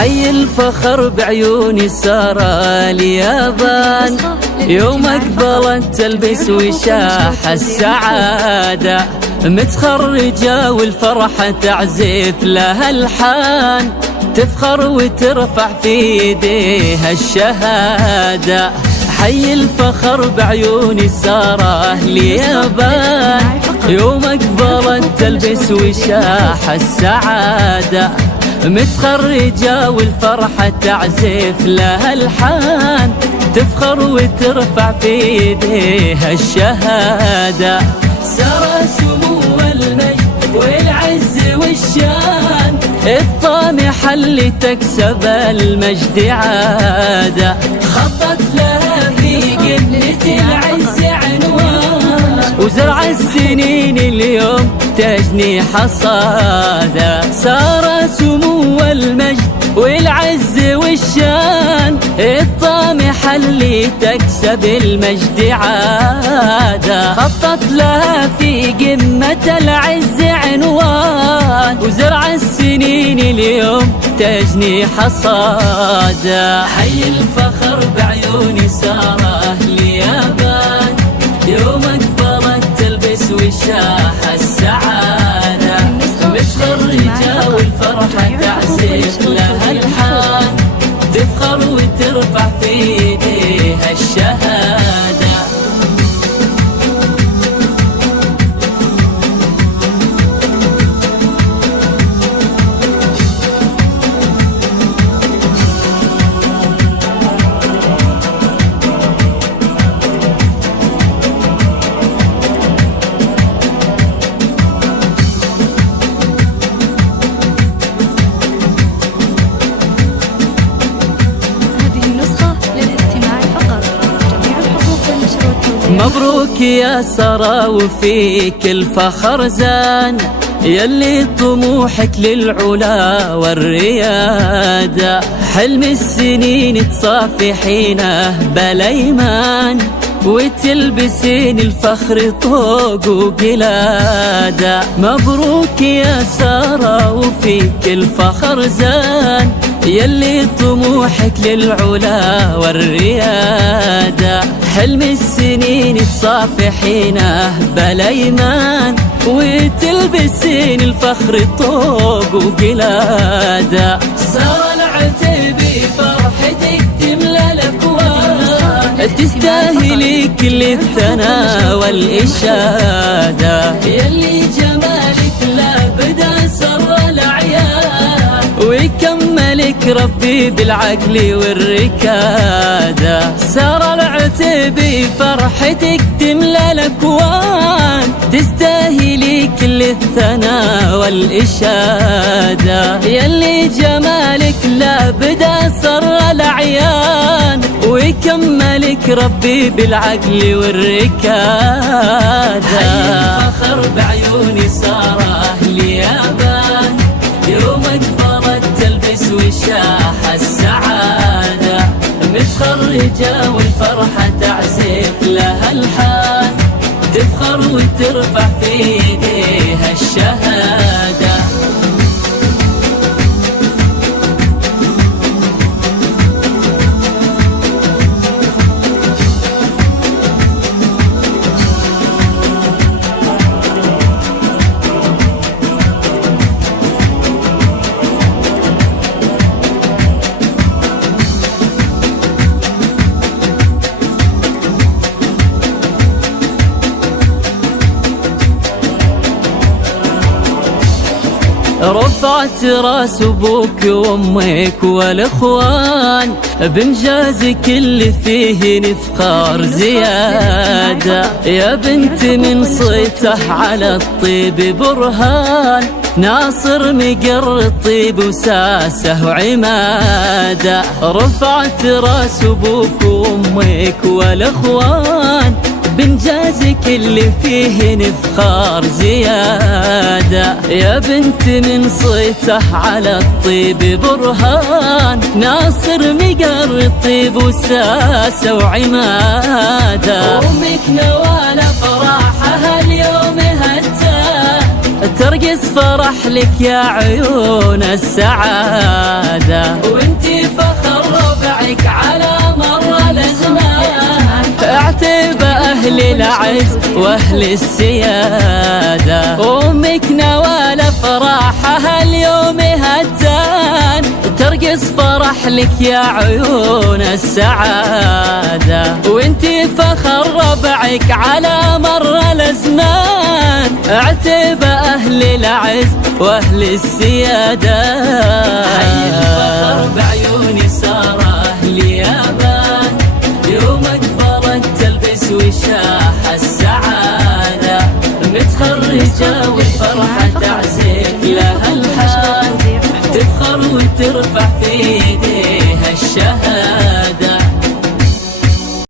حي الفخر بعيوني سارة اليابان، يوم أقبلت تلبس وشاح السعادة، متخرجة والفرحة تعزف لها الحان، تفخر وترفع في ايديها الشهادة. حي الفخر بعيوني سارة اليابان، يوم أقبلت تلبس وشاح السعادة، متخرجة والفرحة تعزف لها الحان، تفخر وترفع في ايديها الشهادة. سارة سمو المجد والعز والشان، الطامحة اللي تكسب المجد عادة، خطت لها في جنة العز عنوان، وزرع السنين اليوم تجني حصادة. سارة سمو المجد والعز والشان، الطامحة اللي تكسب المجد عادة، خطت لها في قمة العز عنوان، وزرع السنين اليوم تجني حصادة. حي الفخر بعيوني سارة اليابان، يوم أقبلت تلبس وشاح السعادة، متخرجة والفرحة تعزف لها الحان، تفخر وترفع في ايديها الشهادة. مبروك يا سارة وفيك الفخر زان، يلي طموحك للعلا والريادة، حلم السنين تصافحينه بالايمان، وتلبسين الفخر طوق وقلادة. مبروك يا سارة وفيك الفخر زان، يلي طموحك للعلا والريادة، حلم السنين تصافحينه بالايمان، وتلبسين الفخر طوق وقلادة. سارة العتيبي فرحتك تملى الاكوان، تستاهلي كل الثناء والإشادة، يلي جمالك لا بدا سر الأعيان، ويكملك ربي بالعقل والركادة. سارة العتيبي فرحتك تملى الأكوان، تستاهلي كل الثناء والإشادة، يلي جمالك لا بدا سر الأعيان، ويكملك ربي بالعقل والركادة. حي الفخر بعيوني سارة اليابان، يوم أقبلت تلبس وشاح السعادة، متخرجة والفرحة تعزف لها الحان، تفخر وترفع في ايديها الشهادة. رفعت راس ابوك وامك والاخوان، بانجازك اللي فيه نفخر زياده، يا بنت من صيته على الطيب برهان، ناصر مقر الطيب وساسه وعماده. رفعت راس ابوك وامك والاخوان، بانجازك اللي فيه نفخار زيادة، يا بنت من صيته على الطيب برهان، ناصر مقر الطيب وساسة وعمادة. أمك نوال فرحها اليوم هتا، ترقى ترقص فرح لك يا عيون السعادة، وانتي فخر ربعك على مر الأزمان. اعتب أهل العز وأهل السيادة، أمك نوال أفراحها اليوم هتان. ترقص فرح لك يا عيون السعادة، وانتي فخر ربعك على مر الأزمان. اعتب أهل العز وأهل السيادة، حي الفخر بعيوني صار أهل يابان. يوم أكبرت تلبس وشاح السعادة، متخرجة والفرحة تعزف لها الحال. تفخر وترفع في ايدي